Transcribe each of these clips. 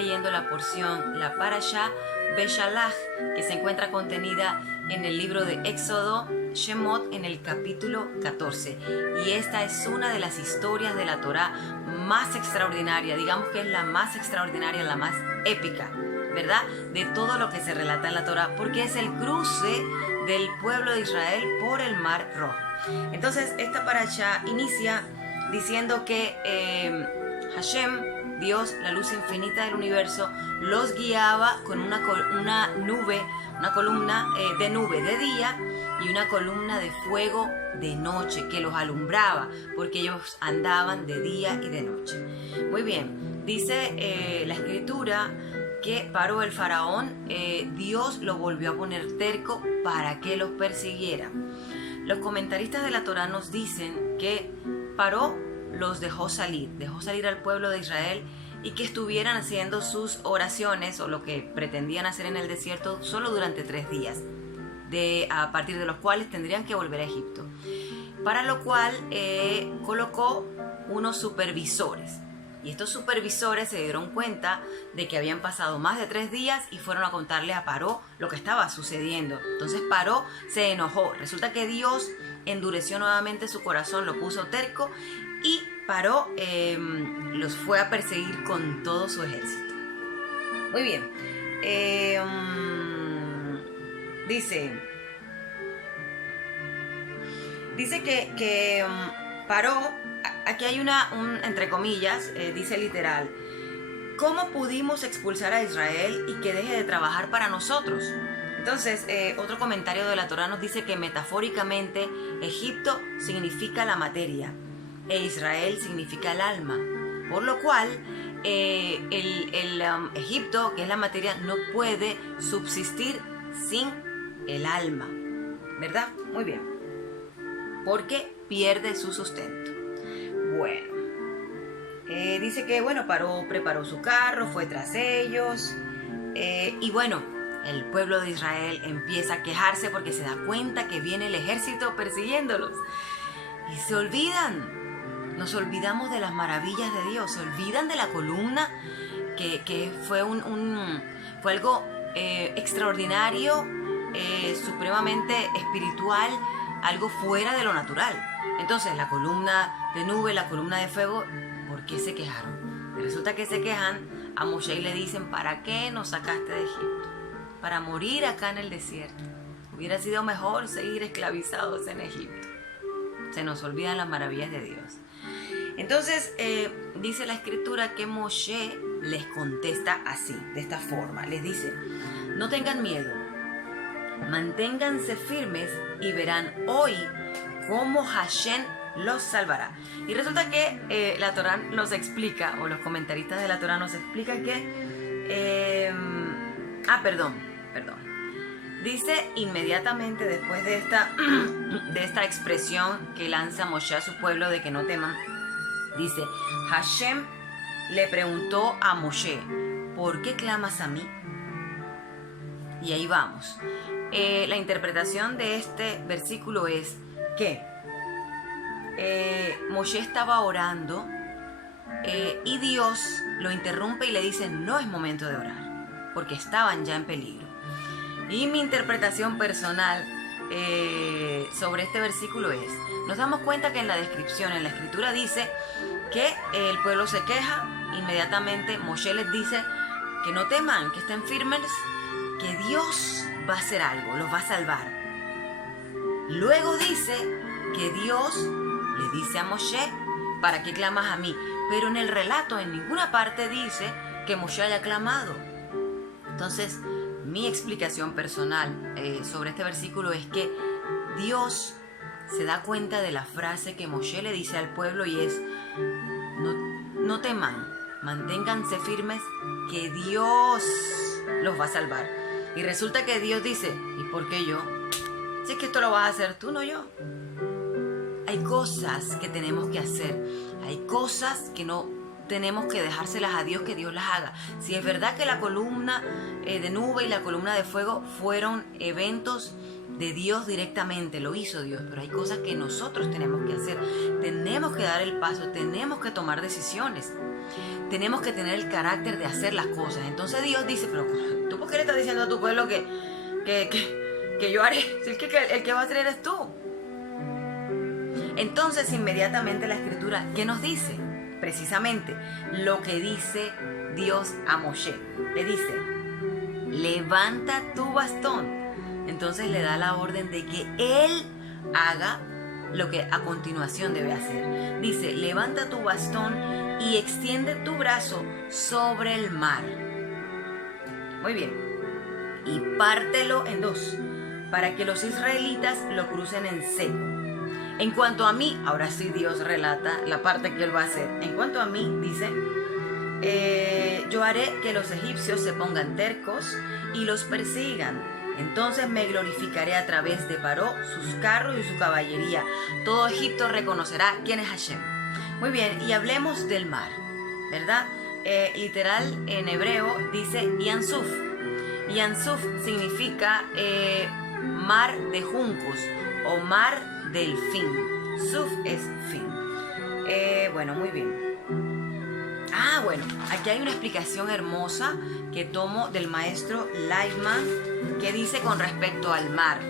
leyendo la porción, la Parashá Beshalach, que se encuentra contenida en el libro de Éxodo, Shemot, en el capítulo 14. Y esta es una de las historias de la Torá más extraordinaria, digamos que es la más extraordinaria, la más épica, ¿verdad? De todo lo que se relata en la Torá, porque es el cruce del pueblo de Israel por el Mar Rojo. Entonces, esta parashá inicia diciendo que Hashem, Dios, la luz infinita del universo, los guiaba con una columna de nube de día y una columna de fuego de noche que los alumbraba, porque ellos andaban de día y de noche. Muy bien, dice la escritura que paró el faraón, Dios lo volvió a poner terco para que los persiguiera. Los comentaristas de la Torá nos dicen que paró los dejó salir al pueblo de Israel y que estuvieran haciendo sus oraciones o lo que pretendían hacer en el desierto solo durante 3 días, a partir de los cuales tendrían que volver a Egipto. Para lo cual colocó unos supervisores. Y estos supervisores se dieron cuenta de que habían pasado más de 3 días y fueron a contarle a Paró lo que estaba sucediendo. Entonces Paró se enojó. Resulta que Dios endureció nuevamente su corazón, lo puso terco y Paró los fue a perseguir con todo su ejército. Muy bien. Dice que Paró, aquí hay entre comillas, dice literal, ¿cómo pudimos expulsar a Israel y que deje de trabajar para nosotros? Entonces, otro comentario de la Torá nos dice que metafóricamente Egipto significa la materia e Israel significa el alma, por lo cual Egipto, que es la materia, no puede subsistir sin el alma, ¿verdad? Muy bien, porque pierde su sustento. Bueno, dice que Paró preparó su carro, fue tras ellos y el pueblo de Israel empieza a quejarse porque se da cuenta que viene el ejército persiguiéndolos y se olvidan. Nos olvidamos de las maravillas de Dios, se olvidan de la columna que fue fue algo extraordinario, supremamente espiritual, algo fuera de lo natural. Entonces la columna de nube, la columna de fuego, ¿por qué se quejaron? Y resulta que se quejan a Moshe y le dicen, ¿para qué nos sacaste de Egipto? Para morir acá en el desierto. Hubiera sido mejor seguir esclavizados en Egipto. Se nos olvidan las maravillas de Dios. Entonces dice la escritura que Moshe les contesta así, de esta forma. Les dice, no tengan miedo, manténganse firmes y verán hoy cómo Hashem los salvará. Y resulta que la Torá nos explica, o los comentaristas de la Torá nos explican que... perdón. Dice inmediatamente después de esta expresión que lanza Moshe a su pueblo de que no teman, dice, Hashem le preguntó a Moshe, ¿por qué clamas a mí? Y ahí vamos. La interpretación de este versículo es que Moshe estaba orando y Dios lo interrumpe y le dice, no es momento de orar, porque estaban ya en peligro. Y mi interpretación personal sobre este versículo es, nos damos cuenta que en la descripción, en la escritura dice que el pueblo se queja, inmediatamente Moshe les dice que no teman, que estén firmes, que Dios va a hacer algo, los va a salvar. Luego dice que Dios le dice a Moshe, ¿para qué clamas a mí? Pero en el relato en ninguna parte dice que Moshe haya clamado. Entonces, mi explicación personal sobre este versículo es que Dios se da cuenta de la frase que Moshe le dice al pueblo y es, no teman, manténganse firmes, que Dios los va a salvar. Y resulta que Dios dice, ¿y por qué yo? Si es que esto lo vas a hacer tú, no yo. Hay cosas que tenemos que hacer, hay cosas que no tenemos que dejárselas a Dios, que Dios las haga. Si es verdad que la columna de nube y la columna de fuego fueron eventos de Dios directamente, lo hizo Dios, pero hay cosas que nosotros tenemos que hacer. Tenemos que dar el paso, tenemos que tomar decisiones. Tenemos que tener el carácter de hacer las cosas. Entonces Dios dice, pero ¿tú por qué le estás diciendo a tu pueblo que yo haré? Si el que va a hacer eres tú. Entonces inmediatamente la Escritura, ¿qué nos dice? Precisamente lo que dice Dios a Moshe. Le dice, levanta tu bastón. Entonces le da la orden de que él haga lo que a continuación debe hacer. Dice, levanta tu bastón y extiende tu brazo sobre el mar. Muy bien. Y pártelo en dos, para que los israelitas lo crucen en seco. En cuanto a mí, ahora sí Dios relata la parte que él va a hacer. En cuanto a mí, dice, yo haré que los egipcios se pongan tercos y los persigan. Entonces me glorificaré a través de Paró, sus carros y su caballería. Todo Egipto reconocerá quién es Hashem. Muy bien, y hablemos del mar, ¿verdad? Literal en hebreo dice Yansuf. Yansuf significa mar de juncos o mar del fin. Suf es fin. Bueno, muy bien. Bueno, aquí hay una explicación hermosa que tomo del maestro Lightman, que dice con respecto al mar.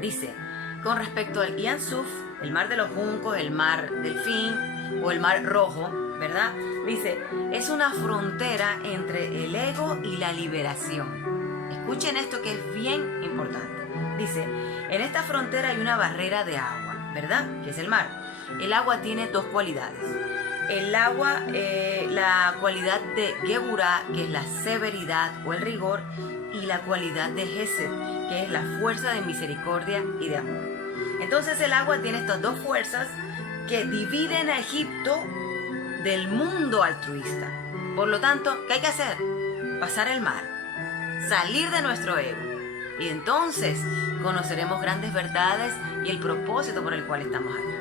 Dice, con respecto al Yansuf, el mar de los juncos, el mar del fin o el mar rojo, ¿verdad? Dice, es una frontera entre el ego y la liberación. Escuchen esto que es bien importante. Dice, en esta frontera hay una barrera de agua, ¿verdad? Que es el mar. El agua tiene dos cualidades. El agua, la cualidad de Geburah, que es la severidad o el rigor, y la cualidad de Hesed, que es la fuerza de misericordia y de amor. Entonces el agua tiene estas dos fuerzas que dividen a Egipto del mundo altruista. Por lo tanto, ¿qué hay que hacer? Pasar el mar, salir de nuestro ego. Y entonces conoceremos grandes verdades y el propósito por el cual estamos aquí.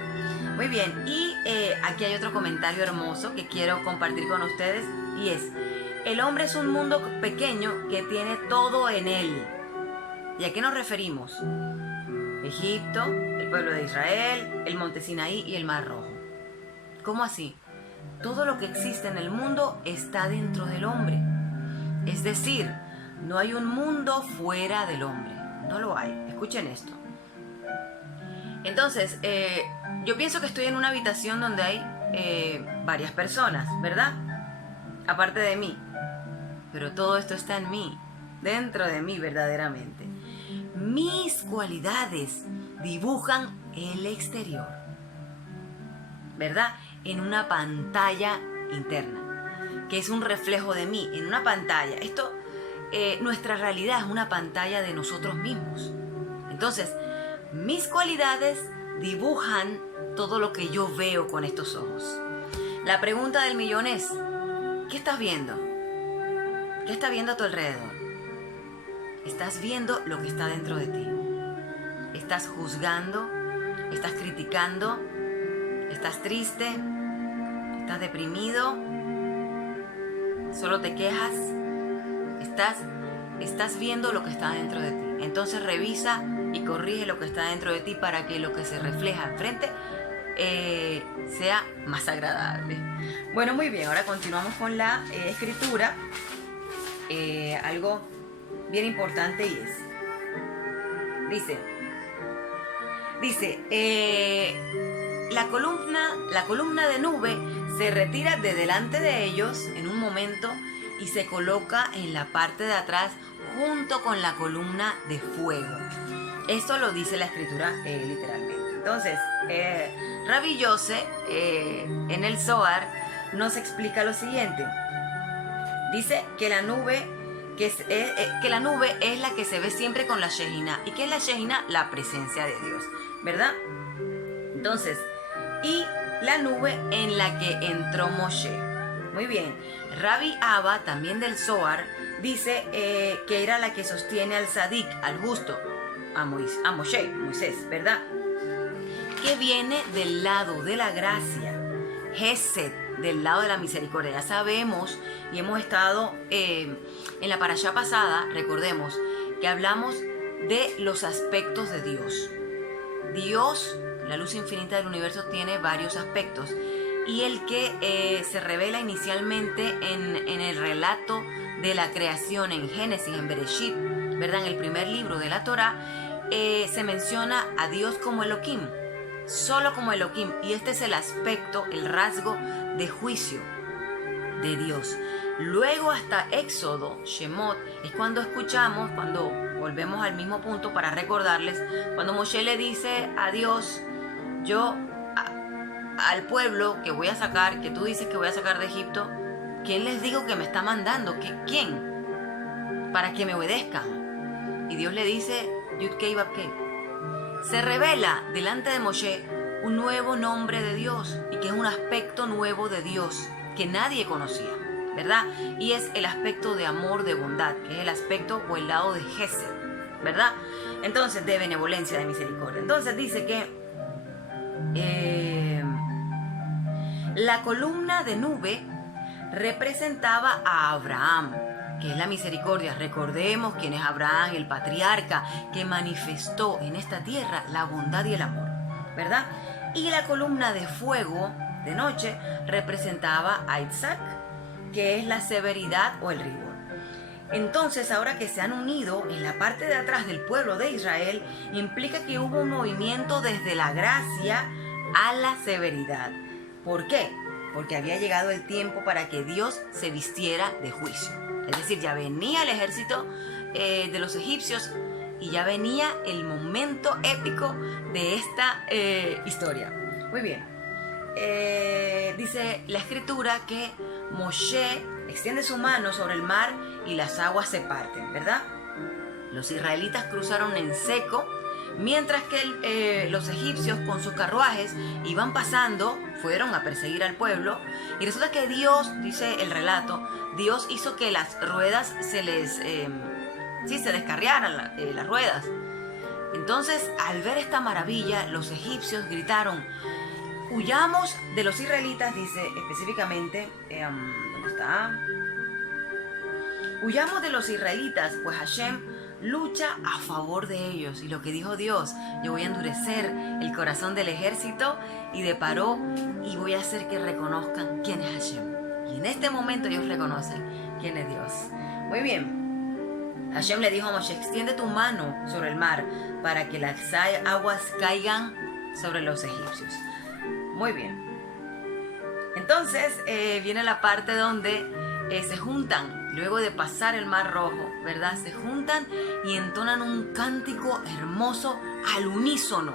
Muy bien, y aquí hay otro comentario hermoso que quiero compartir con ustedes, y es, el hombre es un mundo pequeño que tiene todo en él. ¿Y a qué nos referimos? Egipto, el pueblo de Israel, el monte Sinaí y el mar Rojo. ¿Cómo así? Todo lo que existe en el mundo está dentro del hombre. Es decir, no hay un mundo fuera del hombre. No lo hay. Escuchen esto. Entonces, yo pienso que estoy en una habitación donde hay varias personas, ¿verdad? Aparte de mí. Pero todo esto está en mí, dentro de mí verdaderamente. Mis cualidades dibujan el exterior, ¿verdad? En una pantalla interna, que es un reflejo de mí, en una pantalla. Esto, nuestra realidad es una pantalla de nosotros mismos. Entonces, mis cualidades dibujan todo lo que yo veo con estos ojos. La pregunta del millón es, ¿qué estás viendo? ¿Qué estás viendo a tu alrededor? ¿Estás viendo lo que está dentro de ti? ¿Estás juzgando? ¿Estás criticando? ¿Estás triste? ¿Estás deprimido? ¿Solo te quejas? Estás viendo lo que está dentro de ti. Entonces revisa y corrige lo que está dentro de ti para que lo que se refleja enfrente sea más agradable. Bueno, muy bien, ahora continuamos con la escritura. Algo bien importante y dice, la columna de nube se retira de delante de ellos en un momento y se coloca en la parte de atrás junto con la columna de fuego. Esto lo dice la escritura literalmente. Entonces, Rabbi Yosef en el Zohar nos explica lo siguiente. Dice que la nube es la que se ve siempre con la Shejina. ¿Y qué es la Shejina? La presencia de Dios, ¿verdad? Entonces, y la nube en la que entró Moshe. Muy bien. Rabbi Abba, también del Zohar, dice que era la que sostiene al Sadik, al justo, a Moisés, ¿verdad? Que viene del lado de la gracia, Hesed, del lado de la misericordia. Ya sabemos y hemos estado en la parashá pasada, recordemos, que hablamos de los aspectos de Dios. Dios, la luz infinita del universo, tiene varios aspectos. Y el que se revela inicialmente en el relato de la creación en Génesis, en Bereshit, ¿verdad? En el primer libro de la Torá, se menciona a Dios como Elohim, solo como Elohim. Y este es el aspecto, el rasgo de juicio de Dios. Luego hasta Éxodo, Shemot, es cuando escuchamos, cuando volvemos al mismo punto para recordarles, cuando Moshe le dice a Dios, yo al pueblo que voy a sacar, que tú dices que voy a sacar de Egipto, ¿quién les digo que me está mandando? ¿Quién? Para que me obedezcan. Y Dios le dice, Yud-Kei Vab-Kei. Se revela delante de Moshe un nuevo nombre de Dios y que es un aspecto nuevo de Dios que nadie conocía, ¿verdad? Y es el aspecto de amor, de bondad, que es el aspecto o el lado de Gesed, ¿verdad? Entonces, de benevolencia, de misericordia. Entonces dice que la columna de nube representaba a Abraham, que es la misericordia. Recordemos quién es Abraham, el patriarca que manifestó en esta tierra la bondad y el amor, ¿verdad? Y la columna de fuego de noche representaba a Isaac, que es la severidad o el rigor. Entonces, ahora que se han unido en la parte de atrás del pueblo de Israel, implica que hubo un movimiento desde la gracia a la severidad. ¿Por qué? Porque había llegado el tiempo para que Dios se vistiera de juicio. Es decir, ya venía el ejército de los egipcios y ya venía el momento épico de esta historia. Muy bien. Dice la escritura que Moshe extiende su mano sobre el mar y las aguas se parten, ¿verdad? Los israelitas cruzaron en seco, mientras que los egipcios con sus carruajes iban pasando, fueron a perseguir al pueblo, y resulta que Dios, dice el relato, Dios hizo que las ruedas se descarriaran las ruedas. Entonces, al ver esta maravilla, los egipcios gritaron, huyamos de los israelitas, dice específicamente, ¿dónde está? Huyamos de los israelitas, pues Hashem lucha a favor de ellos. Y lo que dijo Dios, yo voy a endurecer el corazón del ejército y de Paró y voy a hacer que reconozcan quién es Hashem. Y en este momento ellos reconocen quién es Dios. Muy bien. Hashem le dijo a Moshe, extiende tu mano sobre el mar para que las aguas caigan sobre los egipcios. Muy bien. Entonces viene la parte donde se juntan, luego de pasar el Mar Rojo, ¿verdad? Se juntan y entonan un cántico hermoso al unísono.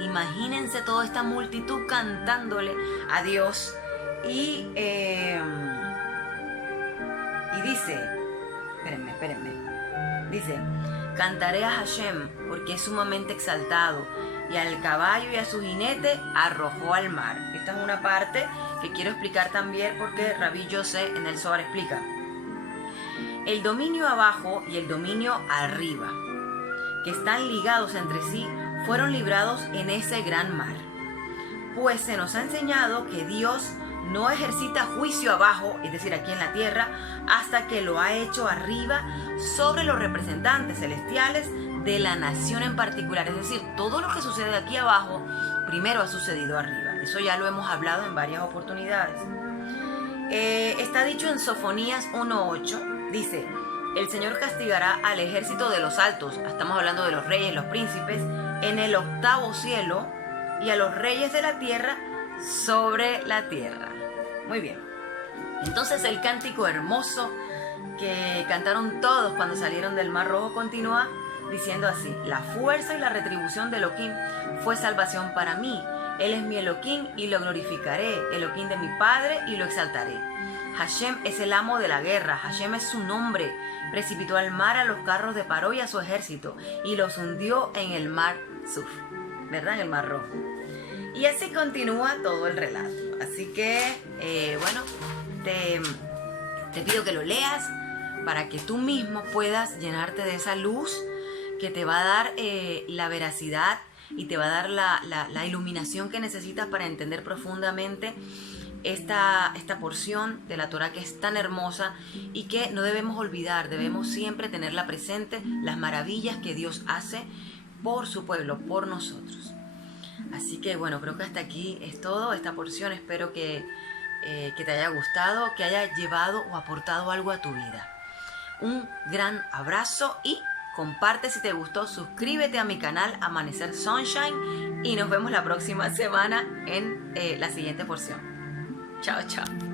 Imagínense toda esta multitud cantándole a Dios. Y dice, espérenme. Dice, cantaré a Hashem porque es sumamente exaltado, y al caballo y a su jinete arrojó al mar. Esta es una parte que quiero explicar también porque Rabbi Yosef en el Zohar explica. El dominio abajo y el dominio arriba, que están ligados entre sí, fueron librados en ese gran mar. Pues se nos ha enseñado que Dios no ejercita juicio abajo, es decir, aquí en la tierra, hasta que lo ha hecho arriba sobre los representantes celestiales de la nación en particular. Es decir, todo lo que sucede aquí abajo, primero ha sucedido arriba. Eso ya lo hemos hablado en varias oportunidades. Está dicho en Sofonías 1:8, dice, el Señor castigará al ejército de los altos, estamos hablando de los reyes, los príncipes, en el octavo cielo, y a los reyes de la tierra sobre la tierra. Muy bien. Entonces el cántico hermoso que cantaron todos cuando salieron del Mar Rojo continúa diciendo así, la fuerza y la retribución de Elohim fue salvación para mí. Él es mi Elohim y lo glorificaré, Elohim de mi Padre y lo exaltaré. Hashem es el amo de la guerra, Hashem es su nombre. Precipitó al mar a los carros de Paró y a su ejército y los hundió en el mar Suf, ¿verdad? En el Mar Rojo. Y así continúa todo el relato. Así que, bueno, te pido que lo leas para que tú mismo puedas llenarte de esa luz que te va a dar la veracidad y te va a dar la iluminación que necesitas para entender profundamente esta porción de la Torá que es tan hermosa y que no debemos olvidar, debemos siempre tenerla presente, las maravillas que Dios hace por su pueblo, por nosotros. Así que bueno, creo que hasta aquí es todo esta porción. Espero que te haya gustado, que haya llevado o aportado algo a tu vida. Un gran abrazo y comparte si te gustó, suscríbete a mi canal Amanecer Sunshine y nos vemos la próxima semana en la siguiente porción. Chao, chao.